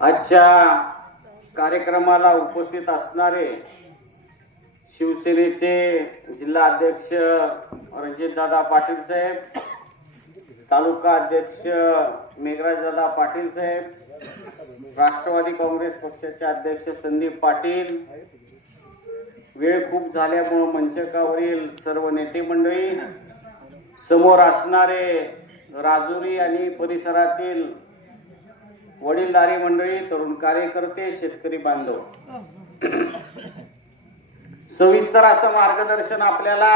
आजच्या कार्यक्रमाला उपस्थित असणारे शिवसेनेचे जिल्हा अध्यक्ष रणजितदादा पाटील साहेब, तालुका अध्यक्ष मेघराजदादा पाटील साहेब, राष्ट्रवादी काँग्रेस पक्षाचे अध्यक्ष संदीप पाटील, वेळ खूप झाल्यामुळे मंचकावरील सर्व नेते मंडळी, समोर असणारे राजुरी आणि परिसरातील वडीलधारी मंडळी, तरुण कार्यकर्ते, शेतकरी बांधव, सविस्तर असं मार्गदर्शन आपल्याला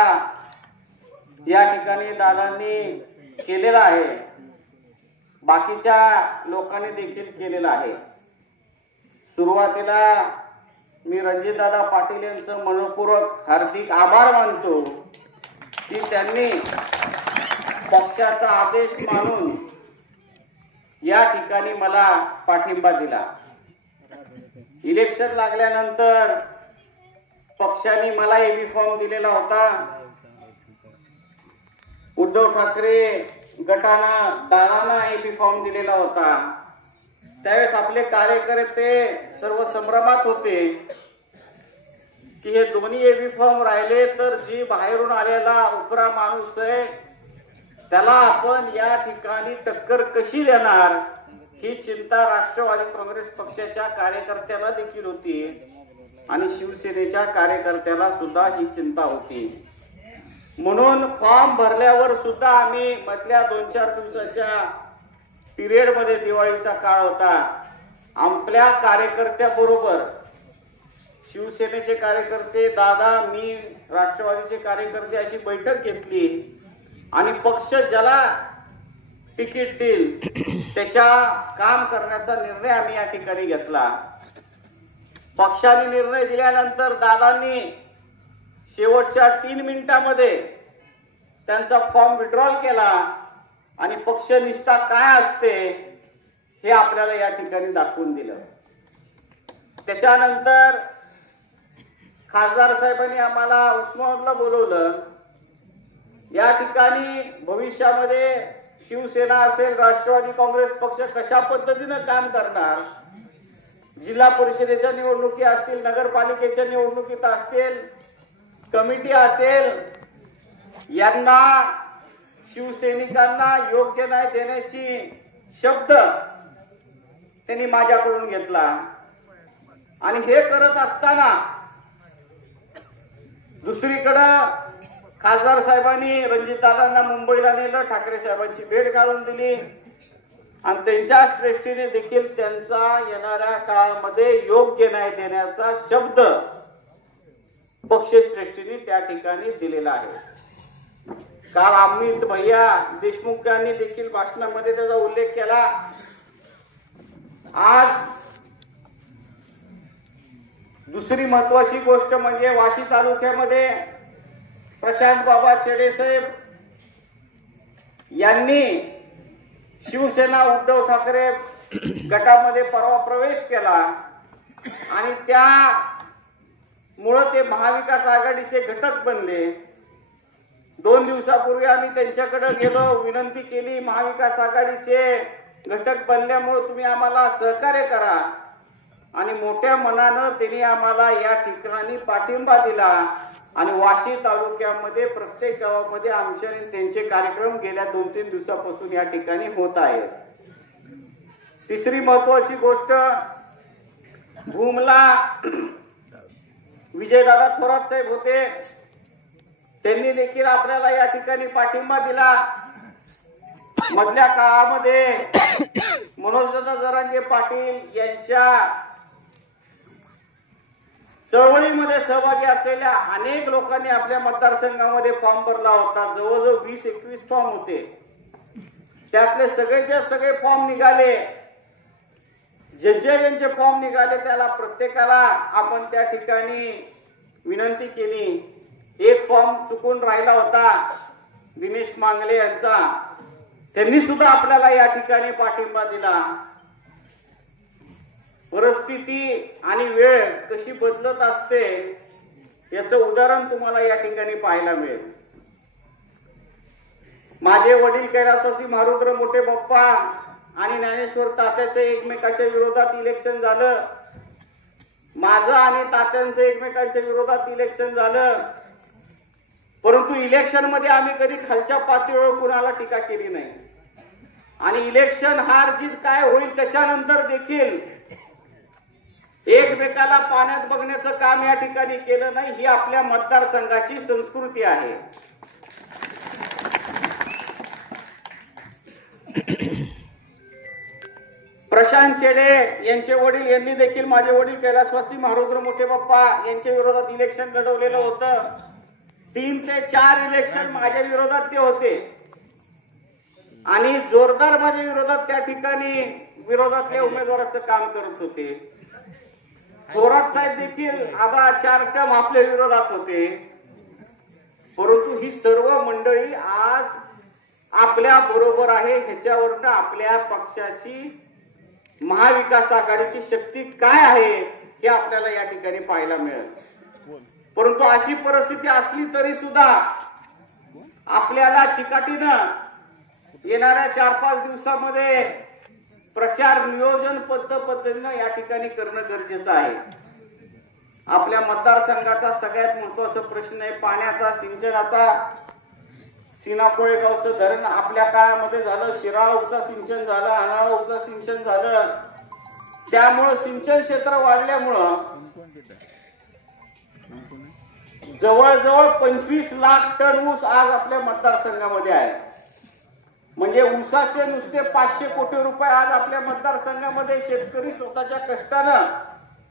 या ठिकाणी दादांनी केलेलं आहे, बाकीच्या लोकांनी देखील केलेलं आहे। सुरुवातीला मी रणजितदादा पाटील यांचं मनपूर्वक हार्दिक आभार मानतो की त्यांनी पक्षाचा आदेश मानून या ठिकाणी मला पाठिंबा दिला। इलेक्शन लागल्यानंतर पक्षाने मला एबी फॉर्म दिलेला होता। उद्धव ठाकरे गटानं दादांना एबी फॉर्म दिलेला होता। त्यावेळेस आपले कार्यकर्ते सर्व संभ्रमात होते की हे दोन्ही एबी फॉर्म राहिले तर जी बाहेरून आलेला उपरा माणूस आहे त्याला आपण या ठिकाणी टक्कर कशी देणार, ही चिंता राष्ट्रवादी काँग्रेस पक्षाच्या कार्यकर्त्याला देखील होती आणि शिवसेनेच्या कार्यकर्त्याला सुद्धा ही चिंता होती। म्हणून फॉर्म भरल्यावर सुद्धा आम्ही मधल्या 2-4 दिवसाच्या पिरियड मध्ये, दिवाळीचा काळ होता, आपल्या कार्यकर्त्याबरोबर शिवसेनेचे कार्यकर्ते, दादा, मी, राष्ट्रवादीचे कार्यकर्ते अशी बैठक घेतली आणि पक्ष ज्याला तिकीट देईल त्याच्या काम करण्याचा निर्णय आम्ही या ठिकाणी घेतला। पक्षाने निर्णय दिल्यानंतर दादांनी शेवटच्या 3 मिनिटांमध्ये त्यांचा फॉर्म विड्रॉल केला आणि पक्षनिष्ठा काय असते हे आपल्याला या ठिकाणी दाखवून दिलं। त्याच्यानंतर खासदार साहेबांनी आम्हाला उस्मानाबादला बोलवलं। या ठिकाणी भविष्यामध्ये शिवसेना असेल, राष्ट्रवादी काँग्रेस पक्ष कशा पद्धतीने काम करणार, जिल्हा परिषदेच्या निवडणुकी असतील, नगरपालिकेच्या निवडणुकीत असतील, कमिटी असेल, यांना शिवसैनिकांना योग्य न्याय देण्याची शब्द त्यांनी माझ्याकडून घेतला। आणि हे करत असताना दुसरीकडे खासदार साहेबांनी रणजितदादांना मुंबईला नेलं, ठाकरे साहेबांची भेट घालून दिली आणि त्यांच्या श्रेष्ठीने देखील त्यांचा येणाऱ्या काळामध्ये योग्य न्याय देण्याचा शब्द पक्षश्रेष्ठीने त्या ठिकाणी दिलेला आहे। काल अमित भैया देशमुख यांनी देखील भाषणामध्ये त्याचा उल्लेख केला। आज दुसरी महत्वाची गोष्ट म्हणजे वाशी तालुक्यामध्ये प्रशांत बाबा छेडे साहेब यांनी शिवसेना उद्धव ठाकरे गटामध्ये परवा प्रवेश केला आणि त्यामुळे ते महाविकास आघाडीचे घटक बनले। 2 दिवसापूर्वी आम्ही त्यांच्याकडे गेलो, विनंती केली, महाविकास आघाडीचे घटक बनल्यामुळे तुम्ही आम्हाला सहकार्य करा, आणि मोठ्या मनानं त्यांनी आम्हाला या ठिकाणी पाठिंबा दिला आणि वाशी तालुक्यामध्ये प्रत्येक गावामध्ये आमचे आणि त्यांचे कार्यक्रम गेल्या 2-3 दिवसापासून या ठिकाणी होत आहेत। तिसरी महत्वाची गोष्ट, भूमला विजयदादा थोरात साहेब होते, त्यांनी देखील आपल्याला या ठिकाणी पाठिंबा दिला। मधल्या काळामध्ये मनोजदादा जरांगे पाटील यांच्या चळवळीमध्ये सहभागी असलेल्या अनेक लोकांनी आपल्या मतदारसंघामध्ये फॉर्म भरला होता। जवळजवळ 20-21 फॉर्म होते, त्यातले सगळेचे सगळे फॉर्म निघाले। ज्यांचे फॉर्म निघाले त्याला प्रत्येकाला आपण त्या ठिकाणी विनंती केली। एक फॉर्म चुकून राहिला होता दिनेश मांगले यांचा, त्यांनी सुद्धा आपल्याला या ठिकाणी पाठिंबा दिला। परिस्थिती आणि वेळ कशी बदलत असते याचं उदाहरण तुम्हाला या ठिकाणी पाहायला मिळेल। माझे वडील कैलासवासी मारुद्र मोठे बाप्पा आणि ज्ञानेश्वर तात्याचं एकमेकाच्या विरोधात इलेक्शन झालं, माझं आणि तात्यांचं एकमेकांच्या विरोधात इलेक्शन झालं, परंतु इलेक्शन मध्ये आम्ही कधी खालच्या पातळीवर कुणाला टीका केली नाही. आणि इलेक्शन हार जीत काय होईल त्याच्यानंतर देखील एकमेकाला पाण्यात बघण्याचं काम या ठिकाणी केलं नाही. ही आपल्या मतदारसंघाची संस्कृती आहे. प्रशांत चेडे यांचे वडील यांनी देखील माझे वडील कैलासवासी महारुद्र मोठे बाप्पा यांच्या विरोधात इलेक्शन लढवलेलं होतं. 3 ते 4 इलेक्शन माझ्या विरोधात ते होते आणि जोरदार माझ्या विरोधात त्या ठिकाणी विरोधातल्या उमेदवाराचं काम करत होते. थोरात साहेब देखील आबा 4 टर्म आपल्या विरोधात होते. परंतु ही सर्व मंडळी आज आपल्या बरोबर आहे. ह्याच्यावरनं आपल्या पक्षाची महाविकास आघाडीची शक्ती काय आहे हे आपल्याला या ठिकाणी पाहायला मिळेल. परंतु अशी परिस्थिती असली तरी सुद्धा आपल्याला चिकाटीनं येणाऱ्या 4-5 दिवसामध्ये प्रचार नियोजन पद्धतीनं या ठिकाणी करणं गरजेचं आहे. आपल्या मतदारसंघाचा सगळ्यात महत्त्वाचा प्रश्न आहे पाण्याचा, सिंचनाचा. सीना-कोळेगावचं धरण आपल्या काळामध्ये झालं, शिराळा उपसा सिंचन झालं, अनाळा उपसा सिंचन झालं. त्यामुळं सिंचन क्षेत्र वाढल्यामुळं जवळजवळ 25 लाख टन ऊस आज आपल्या मतदारसंघामध्ये आहे. म्हणजे ऊसाचे नुसते 500 कोटी रुपये आज आपल्या मतदारसंघामध्ये शेतकरी स्वतःच्या कष्टानं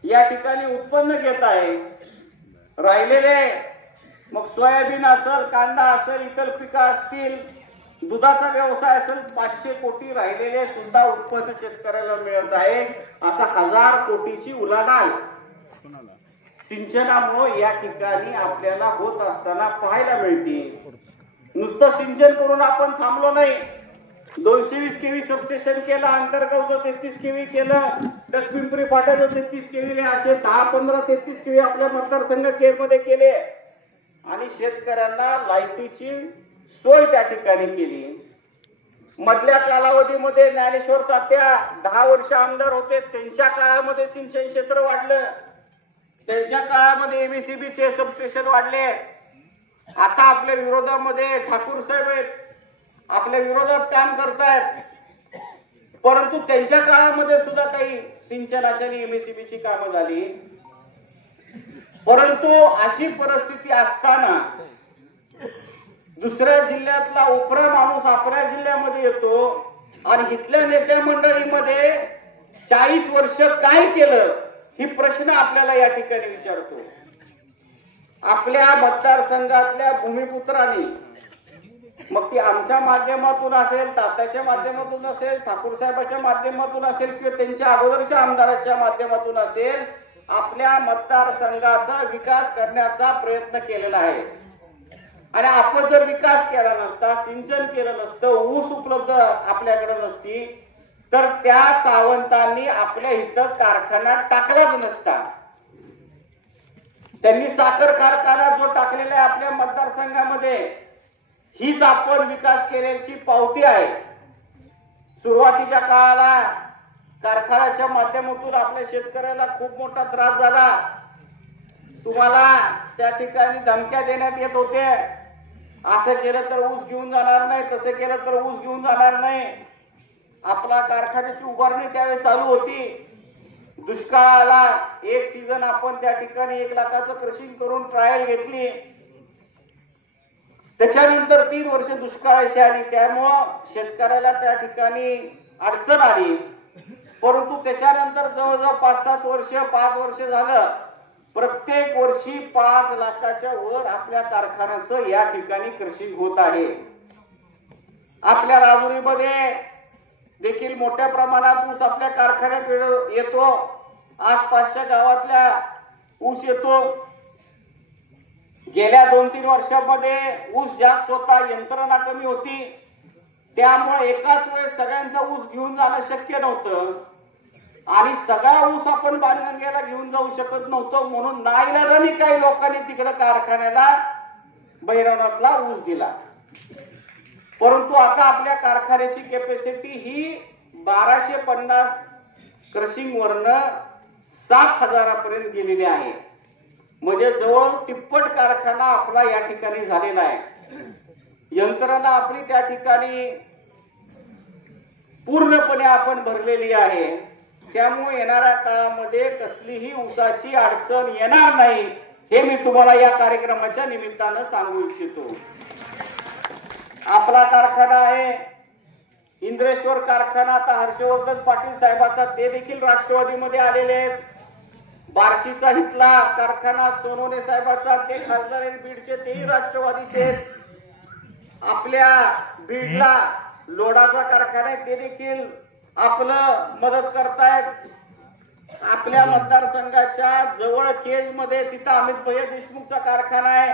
या ठिकाणी उत्पन्न घेत आहे. राहिलेले मग सोयाबीन असेल, कांदा असेल, इतर पिकं असतील, दुधाचा व्यवसाय असेल, 500 कोटी राहिलेले सुद्धा उत्पन्न शेतकऱ्याला मिळत आहे. असा 1000 कोटीची उलाढाल सिंचनामुळे या ठिकाणी आपल्याला होत असताना पाहायला मिळते. नुसतं सिंचन करून आपण थांबलो नाही. 220 केव्ही सबस्टेशन केलं, अंतरगावचं 33 केव्ही केलं, पिंपरी फाट्याचं 33 केव्ही, असे 10-15 33 केव्ही आपल्या मतदारसंघ केरमध्ये केले आणि शेतकऱ्यांना लाईटीची सोय त्या ठिकाणी केली. मधल्या कालावधीमध्ये ज्ञानेश्वर तात्या 10 वर्ष आमदार होते, त्यांच्या काळामध्ये सिंचन क्षेत्र वाढलं, त्यांच्या काळामध्ये एमएससीबीचे सबस्टेशन वाढले. आता आपल्या विरोधामध्ये ठाकूर साहेब आपल्या विरोधात काम करतायत, परंतु त्यांच्या काळामध्ये सुद्धा काही सिंचनाच्या आणि एमएससीबीची कामं झाली. परंतु अशी परिस्थिती असताना दुसऱ्या जिल्ह्यातला उपरा माणूस आपल्या जिल्ह्यामध्ये येतो आणि इथल्या नेत्या मंडळीमध्ये 40 वर्ष काय केलं ही प्रश्न आपल्याला या ठिकाणी विचारतो. आपल्या मतदारसंघातल्या भूमिपुत्रांनी, मग ती आमच्या माध्यमातून असेल, तात्याच्या माध्यमातून असेल, ठाकूर साहेबांच्या माध्यमातून असेल किंवा त्यांच्या अगोदरच्या आमदाराच्या माध्यमातून असेल, आपल्या मतदारसंघाचा विकास करण्याचा प्रयत्न केलेला आहे. आणि आपण जर विकास केला नसता, सिंचन केलं नसतं, ऊस उपलब्ध आपल्याकडे नसती, तर त्या सावंतांनी आपल्या इथं कारखाना टाकलाच नसता. त्यांनी साखर कारखाना जो टाकलेला आहे आपल्या मतदारसंघामध्ये, हीच आपण विकास केल्याची पावती आहे. सुरुवातीच्या काळाला कारखान्याच्या माध्यमातून आपल्या शेतकऱ्याला खूप मोठा त्रास झाला. तुम्हाला त्या ठिकाणी धमक्या देण्यात येत होते, असं केलं तर ऊस घेऊन जाणार नाही, तसं केलं तर ऊस घेऊन जाणार नाही. आपला कारखान्याची उभारणी त्यावेळी चालू होती. दुष्काळाला एक सीझन आपण त्या ठिकाणी 1 लाखाचं क्रशिंग करून ट्रायल घेतली. त्याच्यानंतर 3 वर्ष दुष्काळाची आणि त्यामुळं शेतकऱ्याला त्या ठिकाणी अडचण आली. परंतु त्याच्यानंतर जवळजवळ 5-7 वर्ष 5 वर्ष झालं, प्रत्येक वर्षी 5 लाखाच्या वर आपल्या कारखान्याचं या ठिकाणी क्रशिंग होत आहे. आपल्या राजुरीमध्ये देखील मोठ्या प्रमाणात ऊस आपल्या कारखान्यात येतो, आसपासच्या गावातल्या ऊस येतो. गेल्या 2-3 वर्षांमध्ये ऊस जास्त होता, यंत्रणा कमी होती, त्यामुळे एकाच वेळेस सगळ्यांचा ऊस घेऊन जाणं शक्य नव्हतं आणि सगळा ऊस आपण बाणगंगेला घेऊन जाऊ शकत नव्हतो. म्हणून नाईलाजाने काही लोकांनी तिकडे कारखान्याला भैरवनाथला ऊस दिला. परंतु आता आपल्या कारखान्याची कॅपॅसिटी ही 1250 क्रशिंग वरनं 7,000 पर्यंत गेलेले आहे. म्हणजे जवळ तिप्पट कारखाना आपला या ठिकाणी झालेला आहे. यंत्रणा आपली त्या ठिकाणी पूर्णपणे आपण भरलेली आहे. त्यामुळे येणाऱ्या काळामध्ये कसलीही ऊसाची अडचण येणार नाही हे मी तुम्हाला या कार्यक्रमाच्या निमित्तानं सांगू इच्छितो. आपला कारखाना आहे इंद्रेश्वर कारखाना, आता हर्षवर्धन पाटील साहेबाचा, ते देखील राष्ट्रवादीमध्ये आलेले आहेत. बार्शीचा इथला कारखाना सोनवणे साहेबाचा, ते खासदार आहेत बीडचे, तेही राष्ट्रवादीचे आहेत. आपल्या बीडला लोडाचा कारखाना आहे, ते देखील आपलं मदत करतायत. आपल्या मतदारसंघाच्या जवळ केज मध्ये तिथं अमित भैया देशमुखचा कारखाना आहे.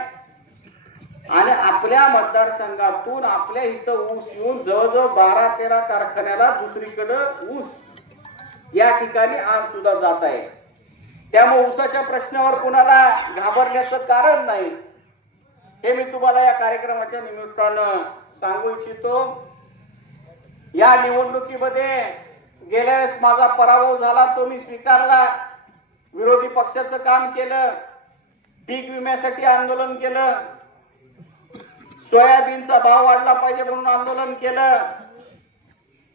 आणि आपल्या मतदारसंघातून आपल्या इथं ऊस येऊन जवळजवळ 12-13 कारखान्याला दुसरीकडं ऊस या ठिकाणी आज सुद्धा जात आहे. त्यामुळे ऊसाच्या प्रश्नावर कुणाला घाबरण्याचं कारण नाही हे मी तुम्हाला या कार्यक्रमाच्या निमित्तानं सांगू इच्छितो. या निवडणुकीमध्ये गेल्या वेळेस माझा पराभव झाला, तो मी स्वीकारला. विरोधी पक्षाचं काम केलं, पीक विम्यासाठी आंदोलन केलं, सोयाबीनचा भाव वाढला पाहिजे म्हणून आंदोलन केलं,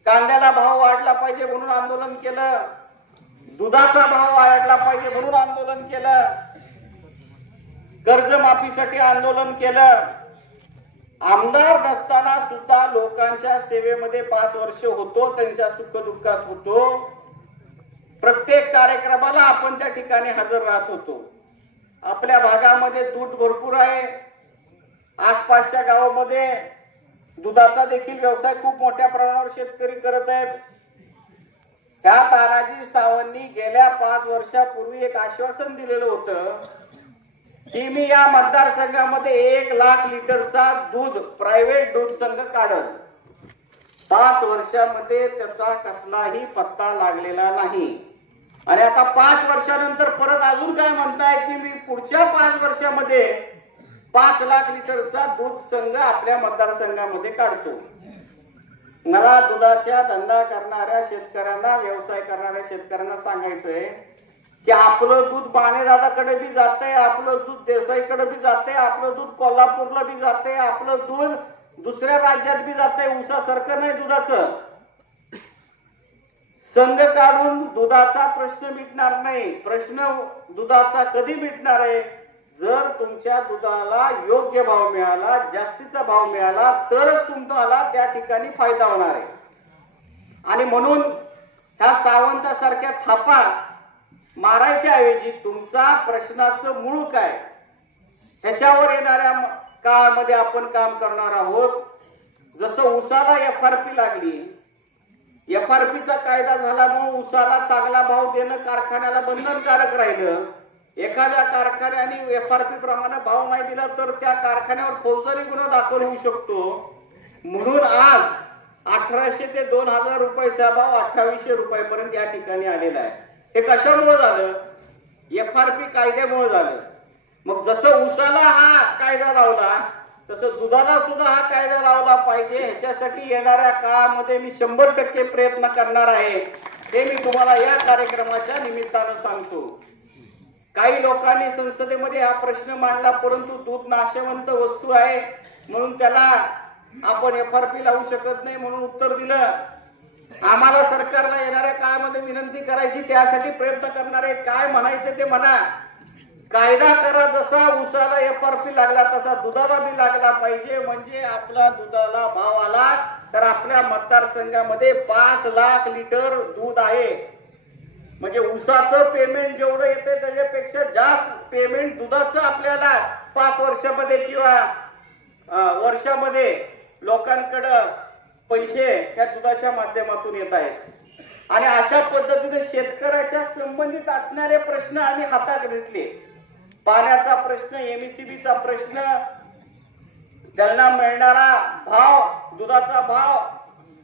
कांद्याला भाव वाढला पाहिजे म्हणून आंदोलन केलं, दुधाचा भाव वाढला पाहिजे म्हणून आंदोलन केलं, कर्जमाफीसाठी आंदोलन केलं. आमदार नसताना सुद्धा लोकांच्या सेवेमध्ये 5 वर्ष होतो, त्यांच्या सुखदुःखात होतो. प्रत्येक कार्यक्रमाला आपण त्या ठिकाणी हजर राहत होतो. आपल्या भागामध्ये दूध भरपूर आहे. आसपासच्या गावामध्ये दुधाचा देखील व्यवसाय खूप मोठ्या प्रमाणावर शेतकरी करत आहेत. त्या तानाजी सावंतनी गेल्या 5 वर्षापूर्वी एक आश्वासन दिलेलं होतं की मी या मतदारसंघामध्ये 1 लाख लिटरचा दूध प्रायव्हेट दूध संघ काढल. 5 वर्षामध्ये त्याचा कसलाही पत्ता लागलेला नाही. आणि आता 5 वर्षानंतर परत अजून काय म्हणताय की मी पुढच्या 5 वर्षामध्ये 5 लाख लिटरचा दूध संघ आपल्या मतदारसंघामध्ये काढतो. मला दुधाच्या धंदा करणाऱ्या शेतकऱ्यांना, व्यवसाय करणाऱ्या शेतकऱ्यांना सांगायचंय की आपलं दूध बाणेदादाकडे बी जातंय, आपलं दूध देसाईकडे बी जातंय, आपलं दूध कोल्हापूरला बी जातंय, आपलं दूध दुसऱ्या राज्यात बी जातंय. ऊसासारखं नाही दुधाचं. संघ काढून दुधाचा प्रश्न मिटणार नाही. प्रश्न दुधाचा कधी मिटणार आहे? जर तुमच्या दुधाला योग्य भाव मिळाला, जास्तीचा भाव मिळाला, तरच तुम्हाला त्या ठिकाणी फायदा होणार आहे. आणि म्हणून ह्या सावंतासारख्या थापा मारायच्या ऐवजी तुमचा प्रश्नाचं मूळ काय ह्याच्यावर येणाऱ्या काळामध्ये आपण काम करणार आहोत. जसं ऊसाला FRP लागली, FRPचा कायदा झाल्यामुळे ऊसाला चांगला भाव देणं कारखान्याला बंधनकारक राहिलं. एखाद्या कारखान्याने FRP प्रमाणे भाव नाही दिला तर त्या कारखान्यावर फौजदारी गुन्हा दाखल होऊ शकतो. म्हणून आज 1800 ते 2000 रुपयाचा भाव 2800 रुपयापर्यंत या ठिकाणी आलेला आहे. हे कशामुळे झालं? FRP कायद्यामुळे झालं. मग जसं ऊसाला हा कायदा लावला तसं दुधाला सुद्धा हा कायदा लावला पाहिजे. ह्याच्यासाठी येणाऱ्या काळामध्ये मी 100% प्रयत्न करणार आहे हे मी तुम्हाला या कार्यक्रमाच्या निमित्तानं सांगतो. काही लोकांनी संसदेमध्ये हा प्रश्न मांडला, परंतु दूध नाशवंत वस्तू आहे म्हणून त्याला आपण FRP लावू शकत नाही म्हणून उत्तर दिलं. आम्हाला सरकारला येणाऱ्या काळामध्ये विनंती करायची, त्यासाठी प्रयत्न करणार आहे. काय म्हणायचं ते म्हणा. कायदा करा, जसा ऊसाला FRP लागला तसा दुधाला बी लागला पाहिजे. म्हणजे आपला दुधाला भाव आला तर आपल्या मतदारसंघामध्ये 5 लाख लिटर दूध आहे. म्हणजे ऊसाचं पेमेंट जेवढं येते त्याच्यापेक्षा जास्त पेमेंट दुधाचं आपल्याला 5 वर्षामध्ये किंवा वर्षामध्ये लोकांकडे पैसे त्या दुधाच्या माध्यमातून येत आहेत. आणि अशा पद्धतीने शेतकऱ्याच्या संबंधित असणारे प्रश्न आम्ही हातात घेतले. पाण्याचा प्रश्न, MSCBचा प्रश्न, त्यांना मिळणारा भाव, दुधाचा भाव.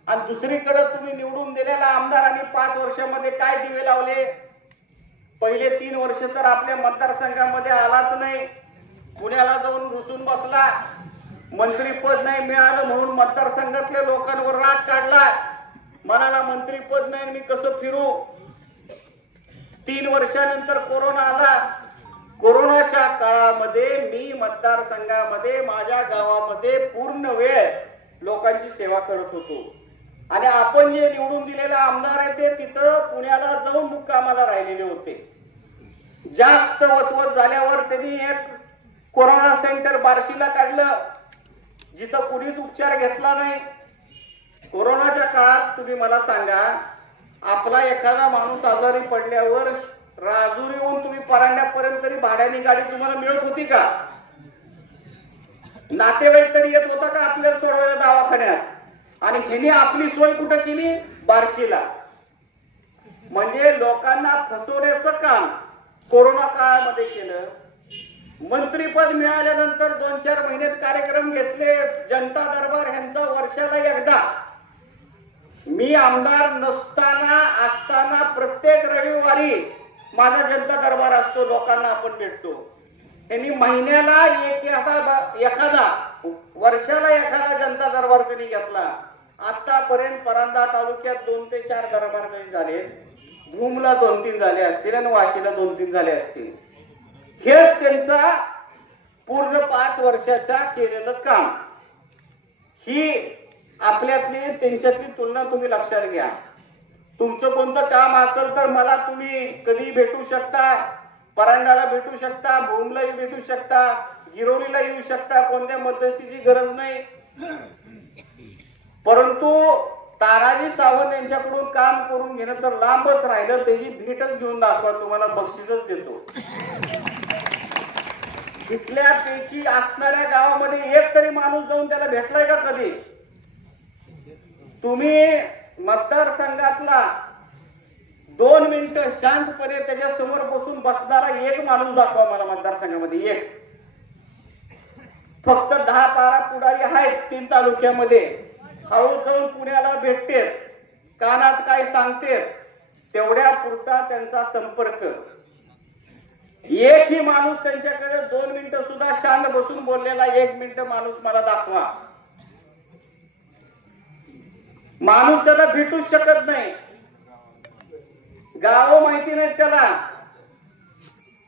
आणि दुसरीकडे तुम्ही निवडून दिलेला आमदारांनी 5 वर्षामध्ये काय दिवे लावले? पहिले 3 वर्ष तर आपल्या मतदारसंघामध्ये आलाच नाही. पुण्याला जाऊन रुसून बसला. मंत्रीपद नाही मिळालं म्हणून मतदारसंघातल्या लोकांवर राग काढला. मला मंत्रीपद नाही, मी कसं फिरू? 3 वर्षानंतर कोरोना आला. कोरोनाच्या काळामध्ये मी मतदारसंघामध्ये माझ्या गावामध्ये पूर्ण वेळ लोकांची सेवा करत होतो. आणि आपण जे निवडून दिलेले आमदार आहे ते तिथं पुण्याला जाऊन मुक्कामाला राहिलेले होते. जास्त वसवत झाल्यावर त्यांनी एक कोरोना सेंटर बार्शीला काढलं, जिथं कुणीच उपचार घेतला नाही. कोरोनाच्या काळात तुम्ही मला सांगा, आपला एखादा माणूस आजारी पडल्यावर राजुरीहून तुम्ही परांड्यापर्यंत तरी भाड्याने गाडी तुम्हाला मिळत होती का? नातेवाईक तरी येत होता का आपल्याला सोडवायला दवाखान्यात? आणि ह्याने आपली सोय कुठं केली? बार्शीला. म्हणजे लोकांना फसवण्याचं काम कोरोना काळामध्ये केलं. मंत्रीपद मिळाल्यानंतर 2-4 महिन्यात कार्यक्रम घेतले. जनता दरबार ह्यांचा वर्षाला एकदा. मी आमदार नसताना असताना प्रत्येक रविवारी माझा जनता दरबार असतो, लोकांना आपण भेटतो. त्यांनी महिन्याला एखादा वर्षाला एखादा जनता दरबार त्यांनी घेतला. आतापर्यंत परांडा तालुक्यात 2 ते 4 दरबार तरी झाले. भूमला 2-3 झाले असतील आणि वाशीला 2-3 झाले असतील. हेच त्यांचा पूर्ण 5 वर्षाचा केलेलं काम. ही आपल्यातली त्यांच्यातली तुलना तुम्ही लक्षात घ्या. तुमचं कोणतं काम असेल तर मला तुम्ही कधी भेटू शकता. परांडाला भेटू शकता, भूमलाही भेटू शकता, गिरोलीला येऊ शकता. कोणत्या मध्यस्थीची गरज नाही. परंतु तानाजी सावंत यांच्याकडून काम करून घेणं तर लांबच राहिलं. त्याची भेटच घेऊन दाखवा, तुम्हाला बक्षीसच देतो. इथल्या पैकी असणाऱ्या गावामध्ये एक तरी माणूस जाऊन त्याला भेटलाय का कधी? तुम्ही मतदारसंघातला 2 मिनिटं शांतपणे त्याच्या समोर बसून बसणारा एक माणूस दाखवा मला मतदारसंघामध्ये. एक फक्त 10-12 पुढारी आहेत 3 तालुक्यामध्ये. हळू जाऊन पुण्याला भेटते, कानात काय सांगते तेवढ्या पुरता त्यांचा संपर्क. एकही माणूस त्यांच्याकडे 2 मिनिटं सुद्धा शांत बसून बोललेला 1 मिनिट माणूस मला दाखवा. माणूस त्याला भेटूच शकत नाही. गाव माहिती नाही त्याला.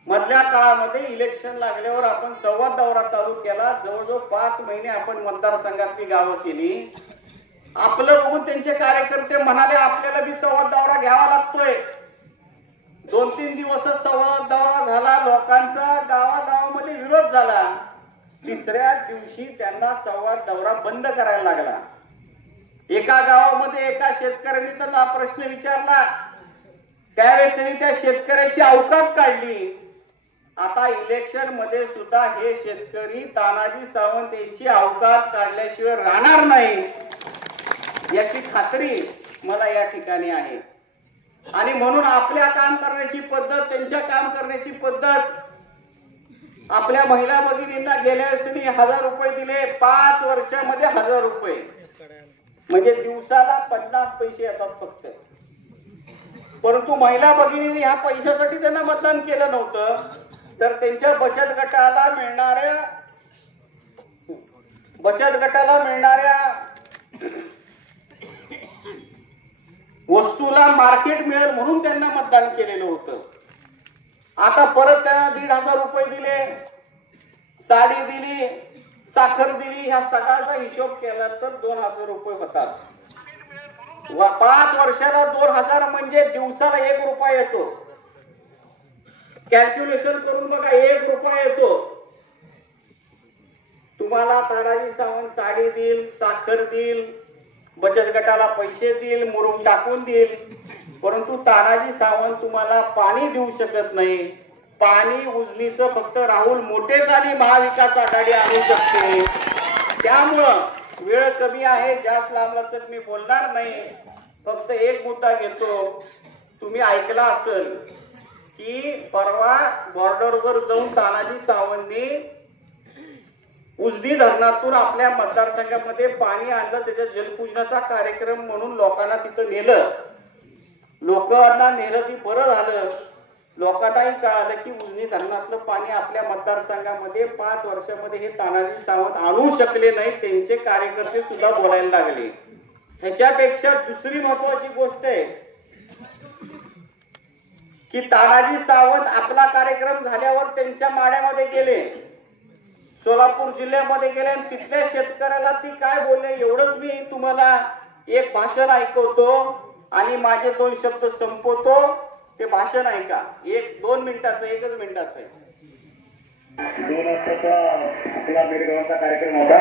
मधल्या काळामध्ये इलेक्शन लागल्यावर आपण संवाद दौरा चालू केला. जवळजवळ 5 महिने आपण मतदारसंघातली गावं केली. आपलं बघून त्यांचे कार्यकर्ते म्हणाले आपल्याला बी संवाद दौरा घ्यावा लागतोय. 2-3 दिवसच संवाद दौरा झाला. लोकांचा गावागावामध्ये विरोध झाला. 3ऱ्या दिवशी त्यांना संवाद दौरा बंद करायला लागला. एका गावामध्ये एका शेतकऱ्यांनी त्यांना प्रश्न विचारला. त्यावेळेस त्यांनी त्या शेतकऱ्याची अवकात काढली. आता इलेक्शन मध्ये सुद्धा हे शेतकरी तानाजी सावंत यांची अवकात काढल्याशिवाय राहणार नाही याची खात्री मला या ठिकाणी आहे. आणि म्हणून आपल्या काम करण्याची पद्धत, त्यांच्या काम करण्याची पद्धत. आपल्या महिला भगिनींना गेल्या वर्षी 1000 रुपये दिले. 5 वर्षामध्ये 1000 रुपये म्हणजे दिवसाला 50 पैसे येतात फक्त. परंतु महिला भगिनींनी ह्या पैशासाठी त्यांना मतदान केलं नव्हतं, तर त्यांच्या बचत गटाला मिळणाऱ्या वस्तूला मार्केट मिळेल म्हणून त्यांना मतदान केलेलं होतं. आता परत त्यांना 1,500 रुपये दिले, साडी दिली, साखर दिली. ह्या सगळ्याचा हिशोब केला तर 2,000 रुपये होतात. 5 वर्षाला 2,000 म्हणजे दिवसाला 1 रुपया येतो. कॅल्क्युलेशन करून बघा, 1 रुपया येतो. तुम्हाला तानाजी सावंत साडी देईल, साखर देईल, बचत गटाला पैसे देईल, मुरुम टाकून देईल. परंतु तानाजी सावंत तुम्हाला पाणी देऊ शकत नाही. पाणी उजनीचं फक्त राहुल मोठेच आणि महाविकास आघाडी आणू शकते. त्यामुळं वेळ कमी आहे, जास्त लांबलचक मी बोलणार नाही. फक्त एक मुद्दा घेतो. तुम्ही ऐकला असेल की परवा बॉर्डरवर जाऊन तानाजी सावंतनी उजनी धरणातून आपल्या मतदारसंघामध्ये पाणी आणलं. त्याच्या जलपूजनाचा कार्यक्रम म्हणून लोकांना तिथं नेलं. लोकांना नेलं ती बरं झालं. लोकांनाही कळालं की उजनी धरणातलं पाणी आपल्या मतदारसंघामध्ये 5 वर्षामध्ये हे तानाजी सावंत आणू शकले नाही. त्यांचे कार्यकर्ते सुद्धा बोलायला लागले. ह्याच्यापेक्षा दुसरी महत्वाची गोष्ट आहे की तानाजी सावंत आपला कार्यक्रम झाल्यावर त्यांच्या माड्यामध्ये गेले, सोलापूर जिल्ह्यामध्ये गेले आणि तिथल्या शेतकऱ्याला ती काय बोलले एवढंच मी तुम्हाला एक भाषण ऐकवतो आणि माझे 2 शब्द संपवतो. ते भाषण ऐका, 1-2 मिनिटाचं, 1च मिनिटाचं आहे. 2 वाजताचा आपला मेडगावचा कार्यक्रम होता.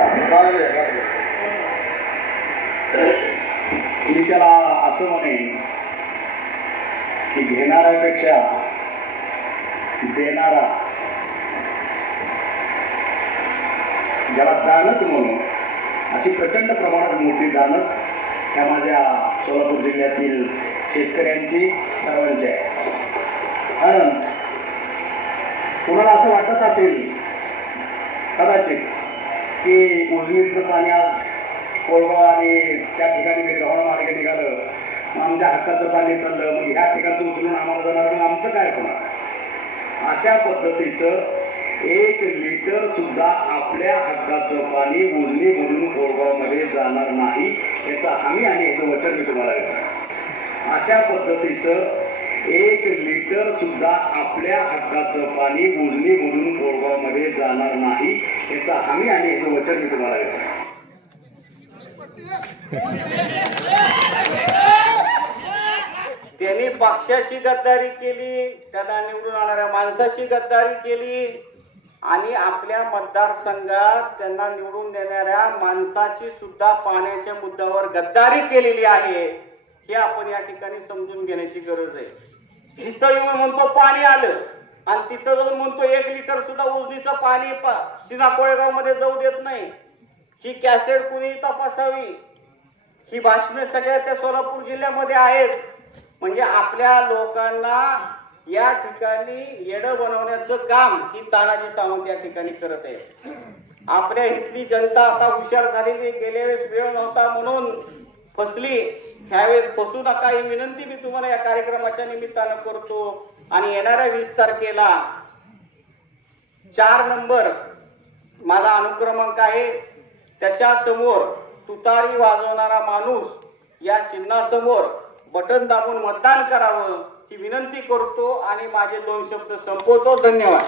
मी त्याला असं म्हणेन की घेणाऱ्यापेक्षा देणारा, ज्याला दानत म्हणून अशी प्रचंड प्रमाणात मोठी दानत ह्या माझ्या सोलापूर जिल्ह्यातील शेतकऱ्यांची सर्वांची आहे. कारण कुणाला असं वाटत असेल कदाचित की उजनीचं पाणी आज कोळवा आणि त्या ठिकाणी मेडगाव मार्गे निघालं, आमच्या हक्काचं पाणी चाललं, मग ह्या ठिकाणचं उचलून आम्हाला जाणार, मग आमचं काय होणार. अशा पद्धतीचं 1 लिटर सुद्धा आपल्या हक्काचं पाणी उजनी म्हणून कोळगावमध्ये जाणार नाही याचा हमी आणि याचं वचन मी तुम्हाला देतो. अशा पद्धतीचं 1 लिटर सुद्धा आपल्या हक्काचं पाणी उजनी म्हणून कोळगावमध्ये जाणार नाही याचा हमी आणि याचं वचन मी तुम्हाला देतो. त्यांनी पक्षाची गद्दारी केली, त्यांना निवडून आणणाऱ्या माणसाची गद्दारी केली आणि आपल्या मतदारसंघात त्यांना निवडून देणाऱ्या माणसाची सुद्धा पाण्याच्या मुद्द्यावर गद्दारी केलेली आहे. हे आपण या ठिकाणी समजून घेण्याची गरज आहे. इथं येऊन म्हणतो पाणी आलं आणि तिथं जाऊन म्हणतो 1 लिटर सुद्धा उजनीचं पाणी सीना कोळेगाव मध्ये जाऊ देत नाही. ही कॅसेट कुणी तपासावी. ही भाषणे सगळ्या त्या सोलापूर जिल्ह्यामध्ये आहेत. म्हणजे आपल्या लोकांना या ठिकाणी येडं बनवण्याचं काम ही तानाजी सावंत या ठिकाणी करत आहे. आपल्या इथली जनता आता हुशार झालेली, गेल्या वेळेस वेळ नव्हता म्हणून फसली, ह्यावेळेस फसू नका ही विनंती मी तुम्हाला या कार्यक्रमाच्या निमित्तानं करतो. आणि येणाऱ्या 20 तारखेला 4 नंबर माझा अनुक्रमांक आहे, त्याच्या समोर तुतारी वाजवणारा माणूस या चिन्हासमोर बटन दाबून मतदान करावं ही विनंती करतो आणि माझे 2 शब्द संपवतो. धन्यवाद.